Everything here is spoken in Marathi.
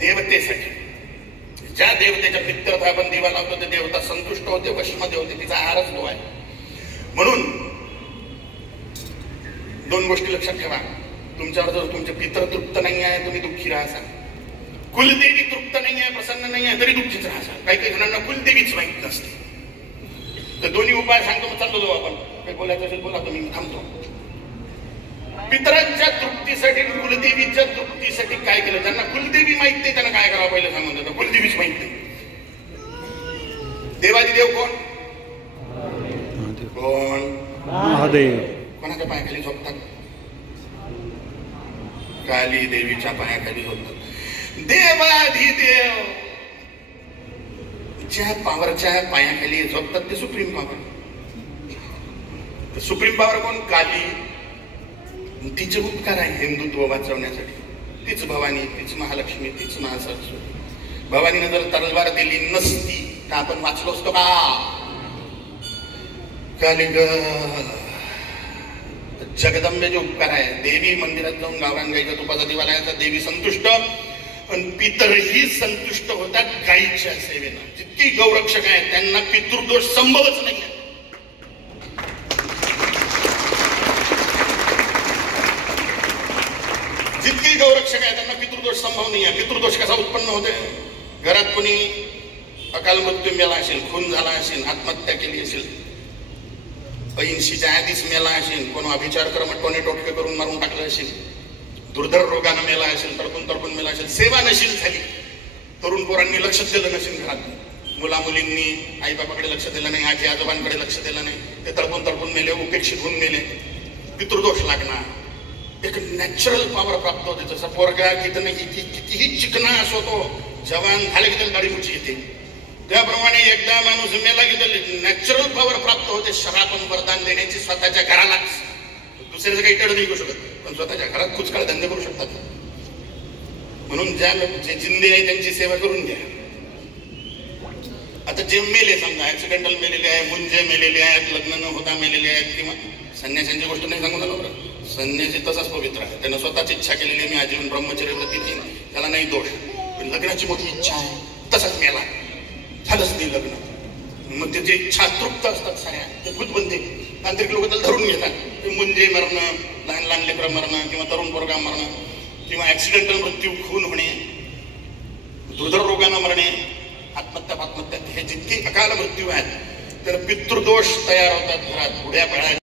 देवतेसाठी. ज्या देवतेच्या पितृत आपण दिवा लावतो ते देवता संतुष्ट होते, वशमध्ये होते, तिचा आहारच तो आहे. म्हणून दोन गोष्टी लक्षात ठेवा. तुमच्यावर जर तुमचे पितर तृप्त नाही आहे, तुम्ही दुःखी राहाल. कुलदेवी तृप्त नाही आहे, प्रसन्न नाही आहे, तरी दुःखीच राहाल. काही काही जणांना कुलदेवीच माहित नसते. तर दोन्ही उपाय सांगतो, मग चाललो जाऊ आपण. काही बोलायचं असेल बोला, तुम्ही थांबतो. पितरांच्या तृप्तीसाठी कुलदेवीच्या तृप्तीसाठी काय केलं? ज्यांना कुलदेवी माहित नाही त्यांना काय करावं पहिलं सांगून देतो. कुलदेवीच माहित नाही. देवादिदेव कोण? कोण? महादेव. कोणाच्या पायाखाली झोपतात? काली देवीच्या पायाखाली झोपतात. देवाधिदेव ज्या पावरच्या पायाखाली झोपतात ते सुप्रीम पावर. सुप्रीम पावर कोण? काली. तिचे उपकार आहे हिंदुत्व वाचवण्यासाठी. तीच भवानी, तीच महालक्ष्मी, तीच महासरस्वती. भवानीने जर तलवार दिली नसती तर आपण वाचलो असतो का? काली जगदंबेचे उपकार आहे. देवी मंदिरात जाऊन गावरान गाईच्या तुपाचा दिवा लावायचा, देवी संतुष्ट, पण पितरही संतुष्ट होतात गाईच्या सेवेनं. जितकी गौरक्षक आहेत त्यांना पितृदोष संभवच नाही. जितकी गौरक्षक आहे त्यांना पितृदोष संभव नाही आहे. पितृदोष कसा उत्पन्न होते? घरात कोणी अकाल मृत्यू मेला असेल, खून झाला असेल, आत्महत्या केली असेल, 80च्या आधीच मेला असेल, कोण अभिचार कर्मटोने टोटके करून मारून टाकलं असेल, दुर्धर रोगानं मेला असेल, तडपून मेला असेल, सेवा नशील झाली, तरुण पोरांनी लक्ष दिलं नसेल घरात, मुला मुलींनी आई बापाकडे लक्ष दिलं नाही, आजी आजोबांकडे लक्ष दिलं नाही, ते तडपून मेले, उपेक्षित होऊन मेले, पितृदोष लागणार. एक नॅचरल पॉवर प्राप्त होते. जसं पोरगा कितीही चिकना असो तो जवान झाले की त्याला गाडी मुची येते, त्याप्रमाणे एकदा माणूस मेला की त्याला नॅचरल पॉवर प्राप्त होते. शराबन वरदान देण्याची स्वतःच्या घरालाच. दुसऱ्याचं काही टळ नाही करू शकत, पण स्वतःच्या घरात कुचकाळ धंदे करू शकतात. म्हणून जे जिंदे आहे त्यांची सेवा करून घ्या. आता जे मेले, समजा ऍक्सिडेंटल मेलेले आहे, मुंजे मेलेले आहेत, लग्न न होता मेलेले आहेत, किंवा संन्यासांची गोष्ट नाही सांगू नका बरं. संन्यासी तसाच पवित्र आहे. त्यानं स्वतःच इच्छा केलेली, मी आजीवन ब्रह्मचर्य व्रती देईन, त्याला नाही दोष. पण लग्नाची मोठी इच्छा आहे, तसाच मेला, झालंच नाही लग्न. मग त्याची इच्छा तृप्त असतात साऱ्या, ते भूत बनते. तांत्रिक लोक त्याला धरून घेतात. मुंजे मरणं, लहान लहान लेकरं मरणं, किंवा तरुण पोरगा मरणं, किंवा ऍक्सिडेंटल मृत्यू, खून होणे, दुर्धर रोगानं मरणे, आत्महत्या, हे जितके अकाल मृत्यू आहेत तर पितृदोष तयार होतात घरात. पुढ्या